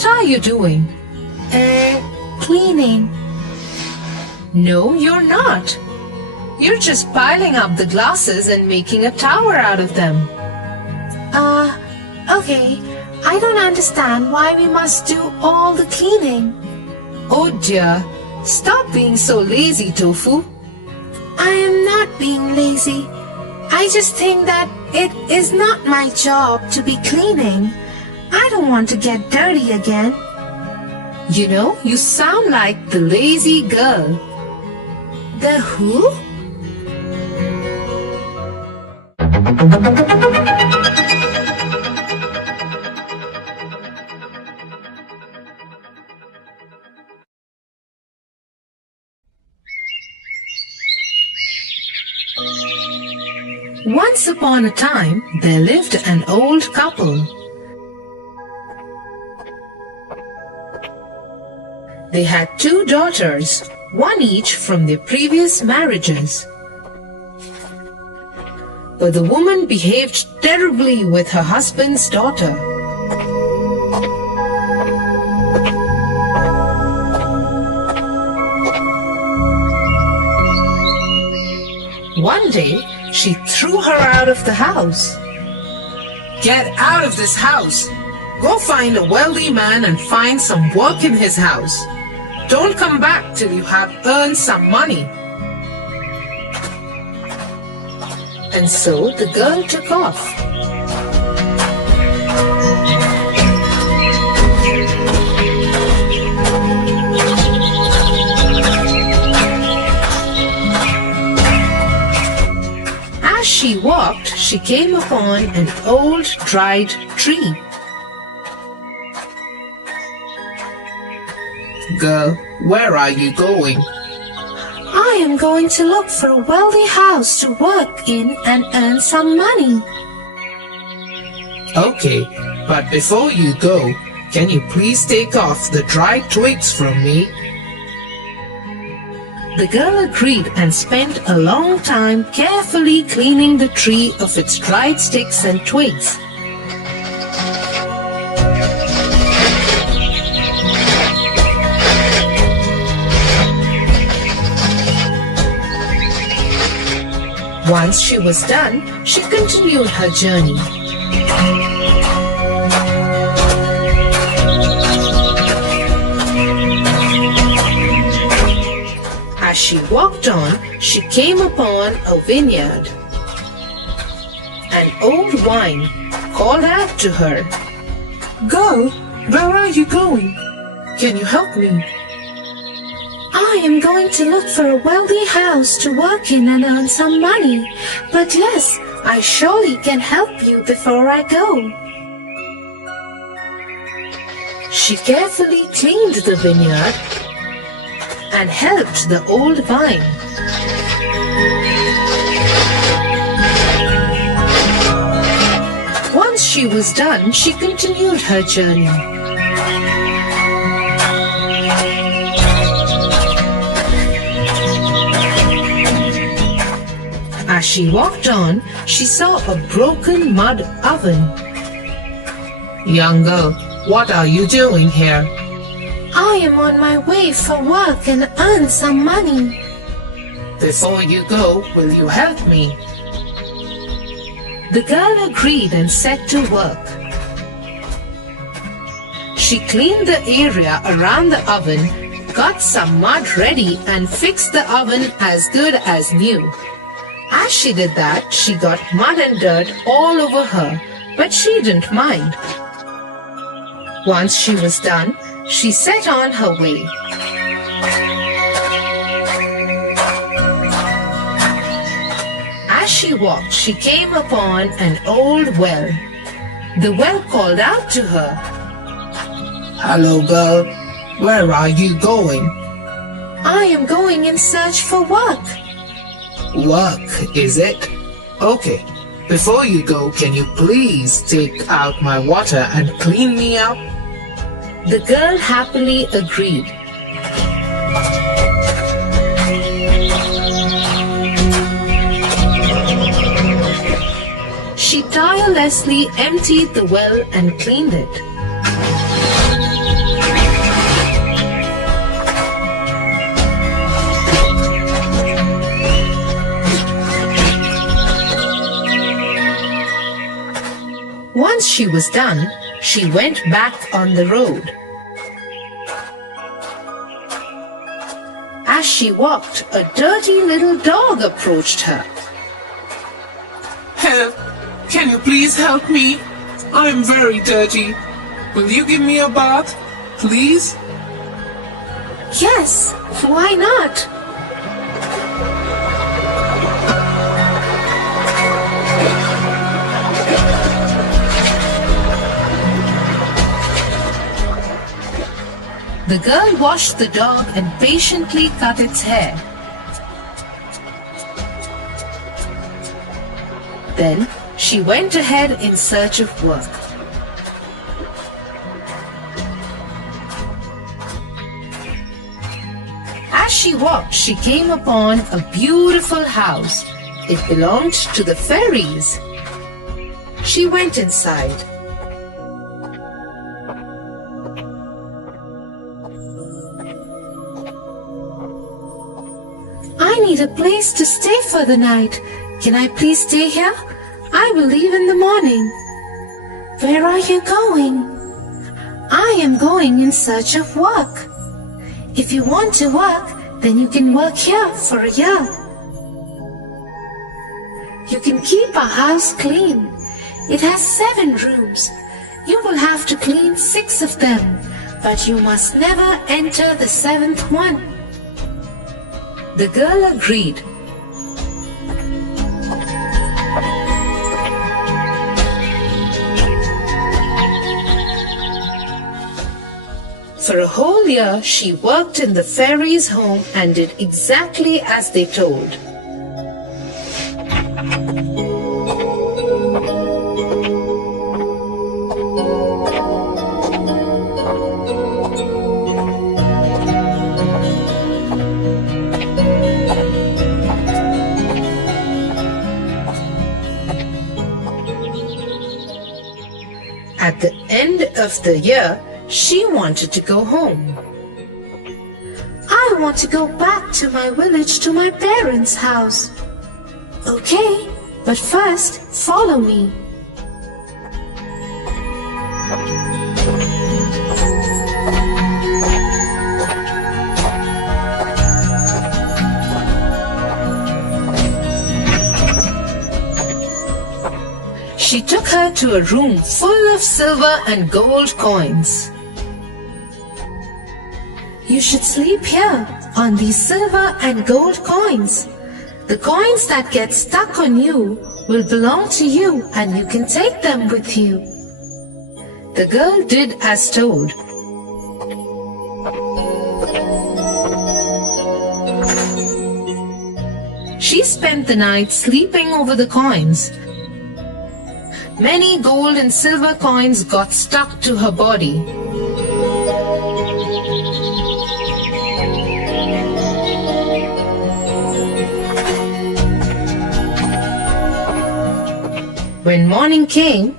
What are you doing? Cleaning. No, you're not. You're just piling up the glasses and making a tower out of them. Okay. I don't understand why we must do all the cleaning. Oh dear, stop being so lazy, Tofu. I am not being lazy. I just think that it is not my job to be cleaning. I don't want to get dirty again. You know, you sound like the lazy girl. The who? Once upon a time, there lived an old couple. They had 2 daughters, one each from their previous marriages. But the woman behaved terribly with her husband's daughter. One day, she threw her out of the house. Get out of this house! Go find a wealthy man and find some work in his house. Don't come back till you have earned some money. And so the girl took off. As she walked, she came upon an old dried tree. Girl, where are you going? I am going to look for a wealthy house to work in and earn some money. Okay, but before you go, can you please take off the dried twigs from me? The girl agreed and spent a long time carefully cleaning the tree of its dried sticks and twigs. Once she was done, she continued her journey. As she walked on, she came upon a vineyard. An old vine called out to her, Girl, where are you going? Can you help me? I am going to look for a wealthy house to work in and earn some money. But yes, I surely can help you before I go. She carefully cleaned the vineyard and helped the old vine. Once she was done, she continued her journey. As she walked on, she saw a broken mud oven. Young girl, what are you doing here? I am on my way for work and earn some money. Before you go, will you help me? The girl agreed and set to work. She cleaned the area around the oven, got some mud ready and fixed the oven as good as new. As she did that, she got mud and dirt all over her, but she didn't mind. Once she was done, she set on her way. As she walked, she came upon an old well. The well called out to her, Hello, girl. Where are you going? I am going in search for work. Work, is it? Okay. Before you go, can you please take out my water and clean me up? The girl happily agreed. She tirelessly emptied the well and cleaned it. Once she was done, she went back on the road. As she walked, a dirty little dog approached her. Help! Can you please help me? I'm very dirty. Will you give me a bath, please? Yes, why not? The girl washed the dog and patiently cut its hair. Then she went ahead in search of work. As she walked, she came upon a beautiful house. It belonged to the fairies. She went inside. I need a place to stay for the night. Can I please stay here? I will leave in the morning. Where are you going? I am going in search of work. If you want to work, then you can work here for a year. You can keep our house clean. It has 7 rooms. You will have to clean 6 of them, but you must never enter the 7th one. The girl agreed. For a whole year, she worked in the fairies' home and did exactly as they told. At the end of the year, she wanted to go home. I want to go back to my village to my parents' house. Okay, but first follow me. She took her to a room full of silver and gold coins. You should sleep here on these silver and gold coins. The coins that get stuck on you will belong to you and you can take them with you. The girl did as told. She spent the night sleeping over the coins. Many gold and silver coins got stuck to her body. When morning came,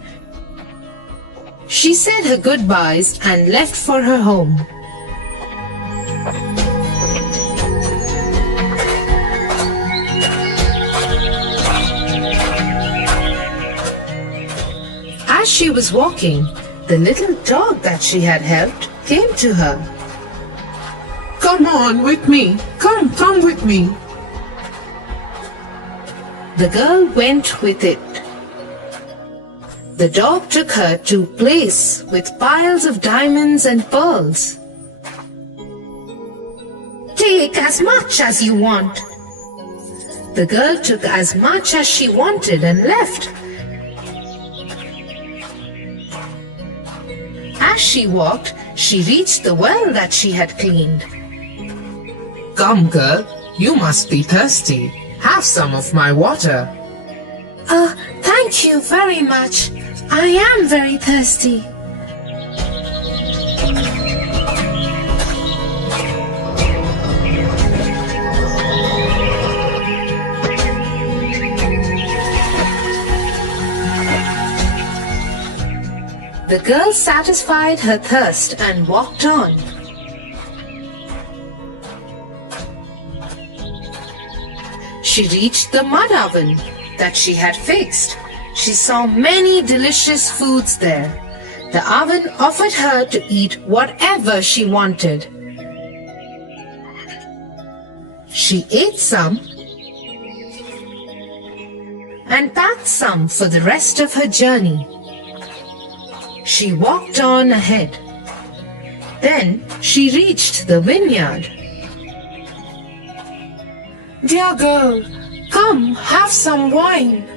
she said her goodbyes and left for her home. As she was walking, the little dog that she had helped came to her. Come on with me. Come with me. The girl went with it. The dog took her to a place with piles of diamonds and pearls. Take as much as you want. The girl took as much as she wanted and left. As she walked, she reached the well that she had cleaned. Come, girl. You must be thirsty. Have some of my water. Thank you very much. I am very thirsty. The girl satisfied her thirst and walked on. She reached the mud oven that she had fixed. She saw many delicious foods there. The oven offered her to eat whatever she wanted. She ate some and packed some for the rest of her journey. She walked on ahead. Then she reached the vineyard. Dear girl, come have some wine.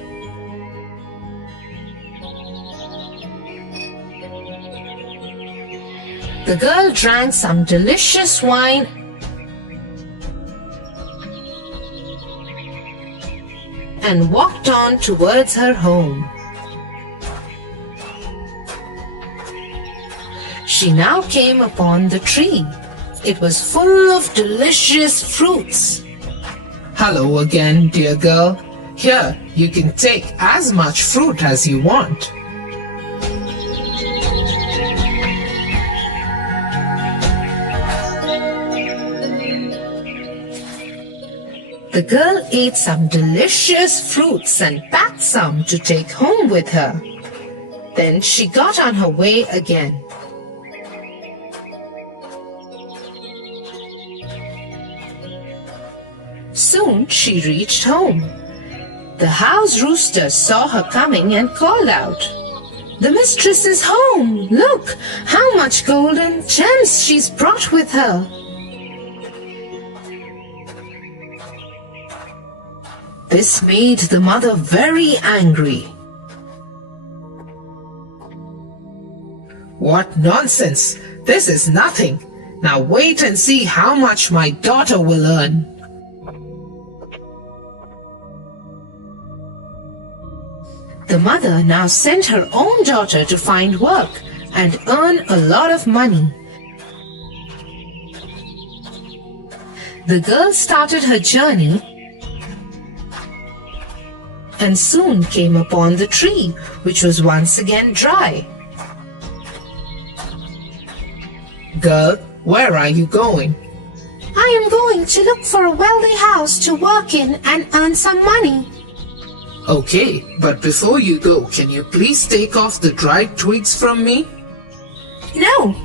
The girl drank some delicious wine and walked on towards her home. She now came upon the tree. It was full of delicious fruits. Hello again, dear girl. Here, you can take as much fruit as you want. The girl ate some delicious fruits and packed some to take home with her. Then she got on her way again. Soon she reached home. The house rooster saw her coming and called out, "The mistress is home! Look how much gold and gems she's brought with her!" This made the mother very angry. What nonsense! This is nothing. Now wait and see how much my daughter will earn. The mother now sent her own daughter to find work and earn a lot of money. The girl started her journey and soon came upon the tree, which was once again dry. Girl, where are you going? I am going to look for a wealthy house to work in and earn some money. Okay, but before you go, can you please take off the dried twigs from me? No,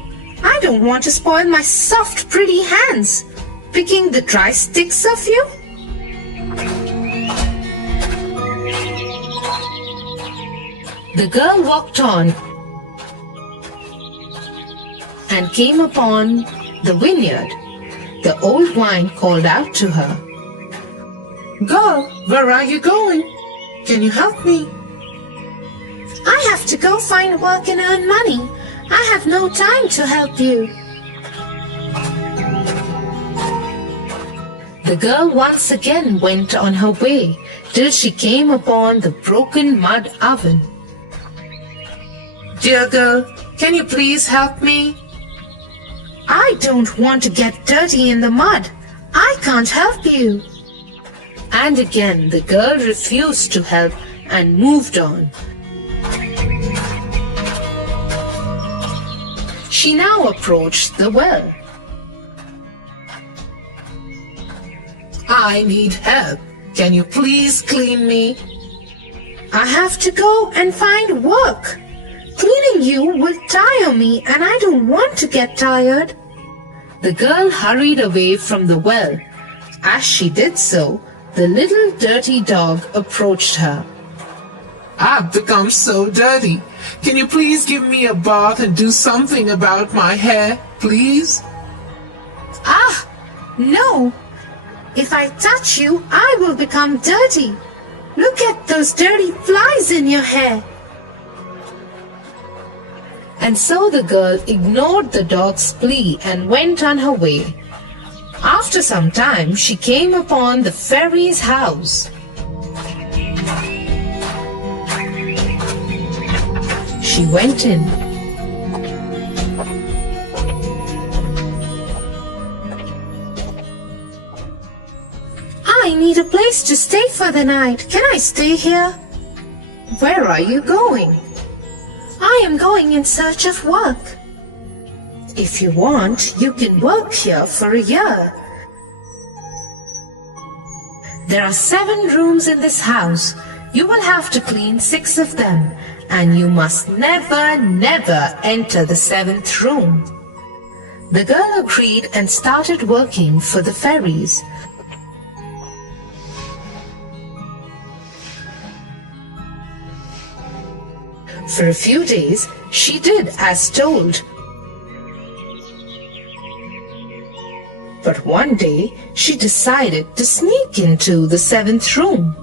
I don't want to spoil my soft, pretty hands picking the dry sticks of you. The girl walked on and came upon the vineyard. The old vine called out to her, Girl, where are you going? Can you help me? I have to go find work and earn money. I have no time to help you. The girl once again went on her way till she came upon the broken mud oven. Dear girl, can you please help me? I don't want to get dirty in the mud. I can't help you. And again the girl refused to help and moved on. She now approached the well. I need help. Can you please clean me? I have to go and find work. Cleaning you will tire me and I don't want to get tired. The girl hurried away from the well. As she did so, the little dirty dog approached her. I've become so dirty. Can you please give me a bath and do something about my hair, please? Ah, no. If I touch you, I will become dirty. Look at those dirty flies in your hair. And so the girl ignored the dog's plea and went on her way. After some time, she came upon the fairy's house. She went in. I need a place to stay for the night. Can I stay here? Where are you going? I am going in search of work. If you want, you can work here for a year. There are 7 rooms in this house. You will have to clean 6 of them, and you must never enter the 7th room." The girl agreed and started working for the fairies. For a few days, she did as told. But one day, she decided to sneak into the 7th room.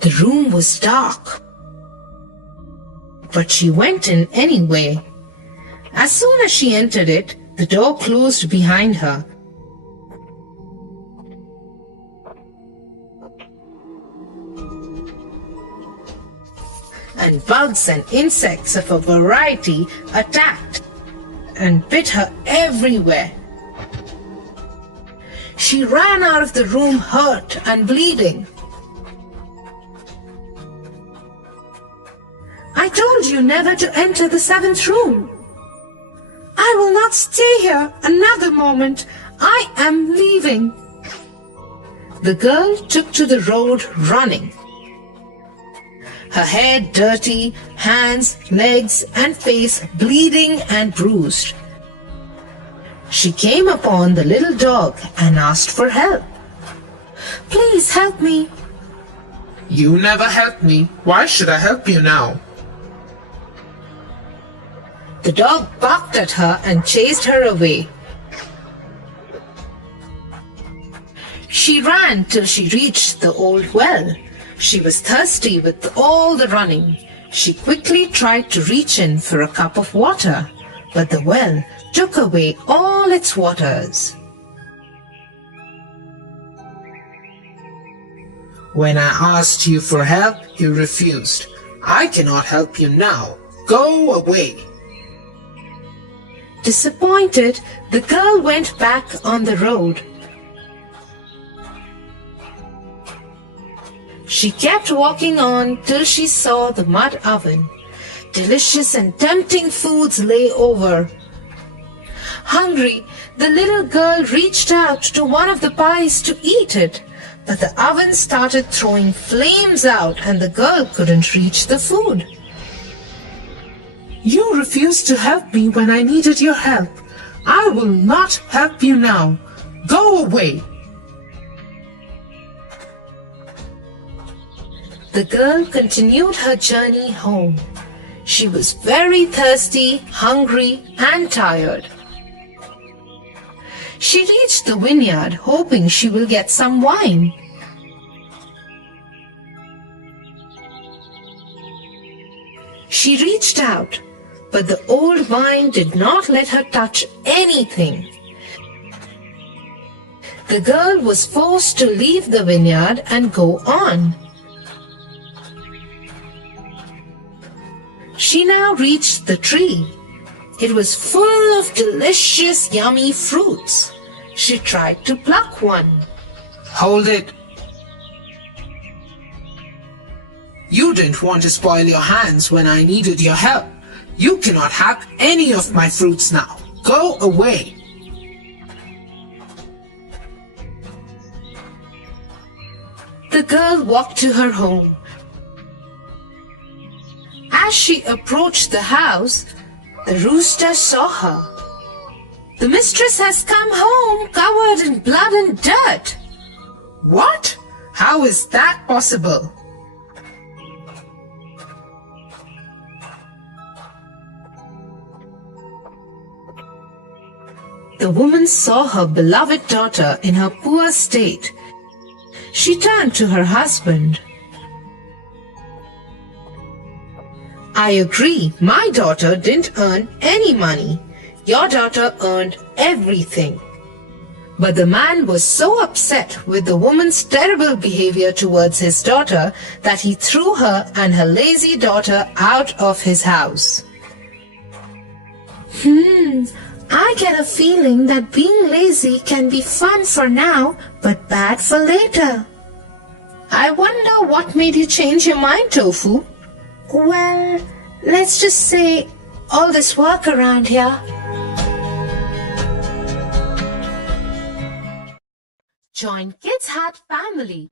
The room was dark, but she went in anyway. As soon as she entered it, the door closed behind her. And bugs and insects of a variety attacked and bit her everywhere. She ran out of the room hurt and bleeding. "I told you never to enter the 7th room. I will not stay here another moment. I am leaving." The girl took to the road running. Her hair dirty, hands, legs, and face bleeding and bruised. She came upon the little dog and asked for help. "Please help me." You never helped me. Why should I help you now? The dog barked at her and chased her away. She ran till she reached the old well. She was thirsty with all the running. She quickly tried to reach in for a cup of water, but the well took away all its waters. When I asked you for help, you refused. I cannot help you now. Go away. Disappointed, the girl went back on the road. She kept walking on till she saw the mud oven. Delicious and tempting foods lay over. Hungry, the little girl reached out to one of the pies to eat it, but the oven started throwing flames out and the girl couldn't reach the food. You refused to help me when I needed your help. I will not help you now. Go away. The girl continued her journey home. She was very thirsty, hungry, and tired. She reached the vineyard hoping she will get some wine. She reached out, but the old vine did not let her touch anything. The girl was forced to leave the vineyard and go on. She now reached the tree. It was full of delicious, yummy fruits. She tried to pluck one. Hold it. You didn't want to spoil your hands when I needed your help. You cannot have any of my fruits now. Go away. The girl walked to her home. As she approached the house, the rooster saw her. "The mistress has come home covered in blood and dirt." What? How is that possible? The woman saw her beloved daughter in her poor state. She turned to her husband. "I agree, my daughter didn't earn any money. Your daughter earned everything." But the man was so upset with the woman's terrible behavior towards his daughter that he threw her and her lazy daughter out of his house. I get a feeling that being lazy can be fun for now, but bad for later. I wonder what made you change your mind, Tofu? Well, let's just say all this work around here. Join Kids Hat family.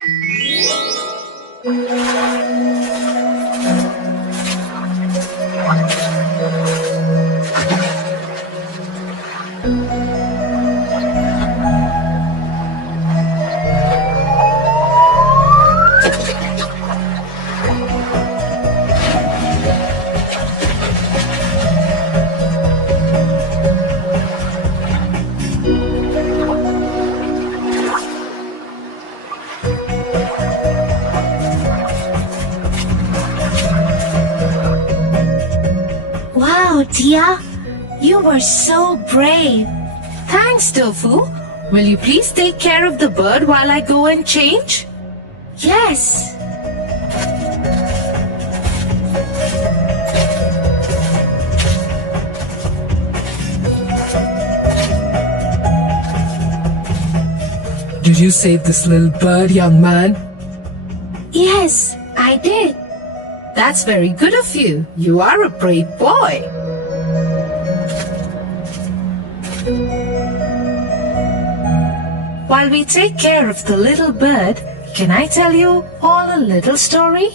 Wow, Tia, you were so brave. Thanks, Tofu. Will you please take care of the bird while I go and change? Yes. Did you save this little bird, young man? Yes, I did. That's very good of you. You are a brave boy. While we take care of the little bird, can I tell you all a little story?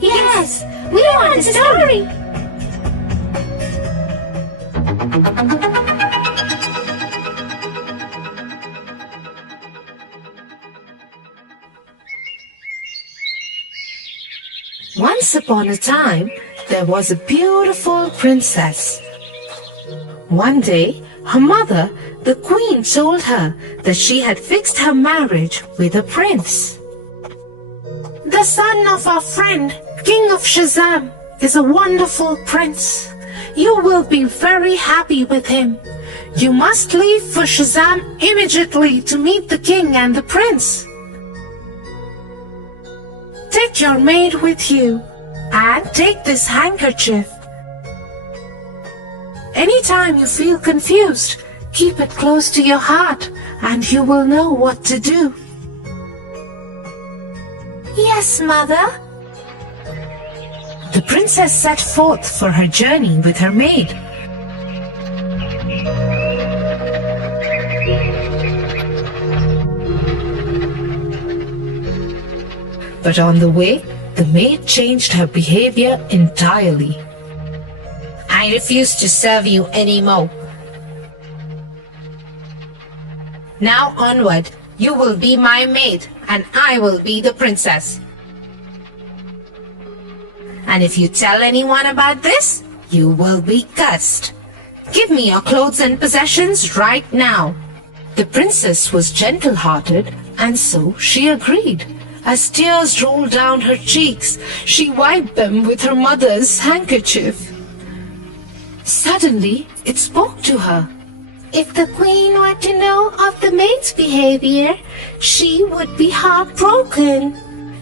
Yes, we want a story. Once upon a time, there was a beautiful princess. One day, her mother, the queen, told her that she had fixed her marriage with a prince. The son of our friend, King of Shazam, is a wonderful prince. You will be very happy with him. You must leave for Shazam immediately to meet the king and the prince. Take your maid with you and take this handkerchief. Anytime you feel confused, keep it close to your heart and you will know what to do. Yes, Mother. The princess set forth for her journey with her maid. But on the way, the maid changed her behavior entirely. I refuse to serve you anymore. Now onward, you will be my maid and I will be the princess. And if you tell anyone about this, you will be cursed. Give me your clothes and possessions right now. The princess was gentle-hearted, and so she agreed. As tears rolled down her cheeks, she wiped them with her mother's handkerchief. Suddenly, it spoke to her. If the queen were to know of the maid's behavior, she would be heartbroken.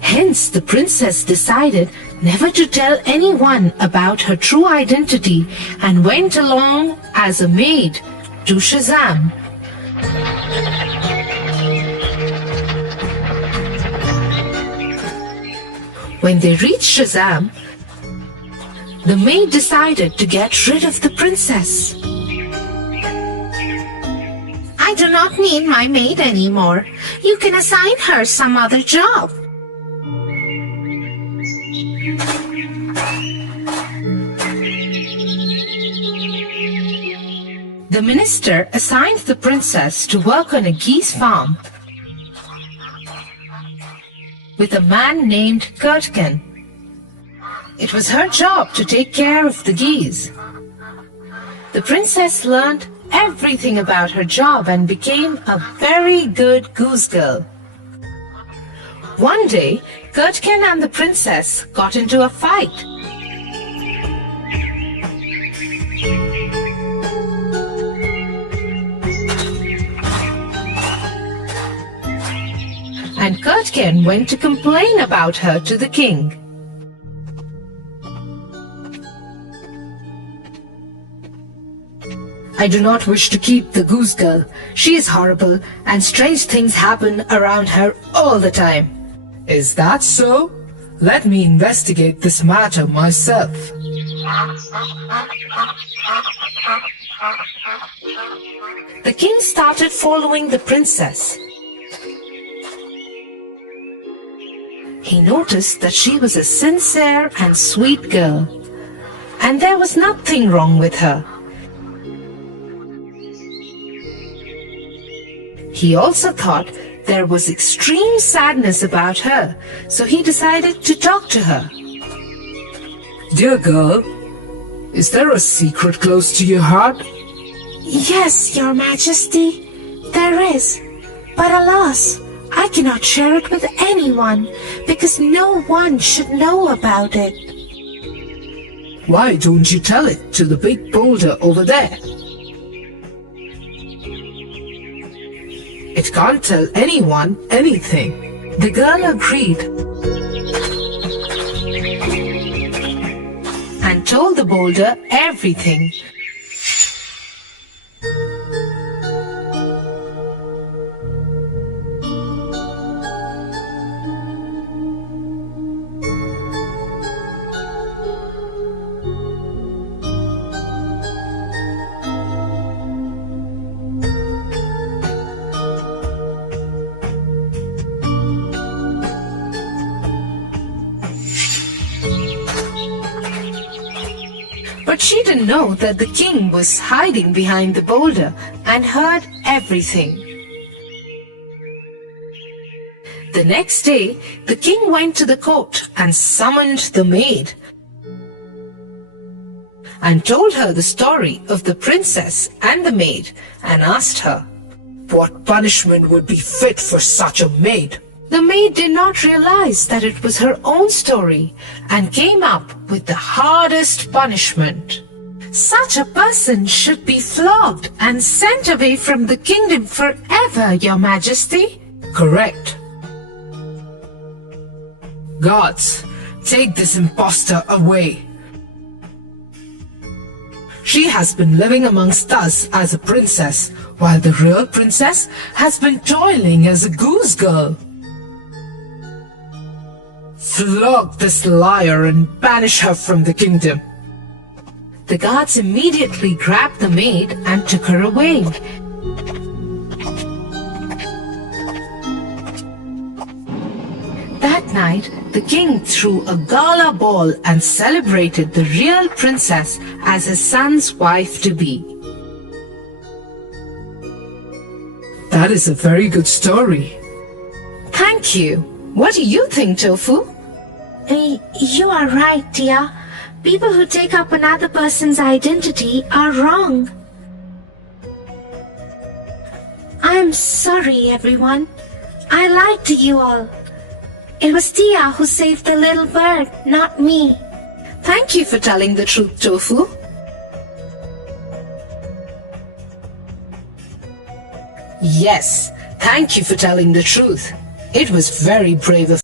Hence, the princess decided never to tell anyone about her true identity and went along as a maid to Shazam. When they reached Shazam, the maid decided to get rid of the princess. I do not need my maid anymore. You can assign her some other job. The minister assigned the princess to work on a geese farm with a man named Kurtkin. It was her job to take care of the geese. The princess learned everything about her job and became a very good goose girl. One day, Kurtkin and the princess got into a fight. And Kurtkin went to complain about her to the king. I do not wish to keep the goose girl. She is horrible and strange things happen around her all the time. Is that so? Let me investigate this matter myself. The king started following the princess. He noticed that she was a sincere and sweet girl, and there was nothing wrong with her. He also thought there was extreme sadness about her, so he decided to talk to her. Dear girl, is there a secret close to your heart? Yes, Your Majesty, there is. But alas, I cannot share it with anyone, because no one should know about it. Why don't you tell it to the big boulder over there? It can't tell anyone anything. The girl agreed and told the boulder everything. But she didn't know that the king was hiding behind the boulder and heard everything. The next day, the king went to the court and summoned the maid and told her the story of the princess and the maid and asked her, What punishment would be fit for such a maid? The maid did not realize that it was her own story and came up with the hardest punishment. Such a person should be flogged and sent away from the kingdom forever, Your Majesty. Correct. Gods, take this impostor away. She has been living amongst us as a princess, while the real princess has been toiling as a goose girl. Flog this liar and banish her from the kingdom. The guards immediately grabbed the maid and took her away. That night, the king threw a gala ball and celebrated the real princess as his son's wife-to-be. That is a very good story. Thank you. What do you think, Tofu? You are right, dear. People who take up another person's identity are wrong. I'm sorry, everyone. I lied to you all. It was Tia who saved the little bird, not me. Thank you for telling the truth, Tofu. Yes, thank you for telling the truth. It was very brave of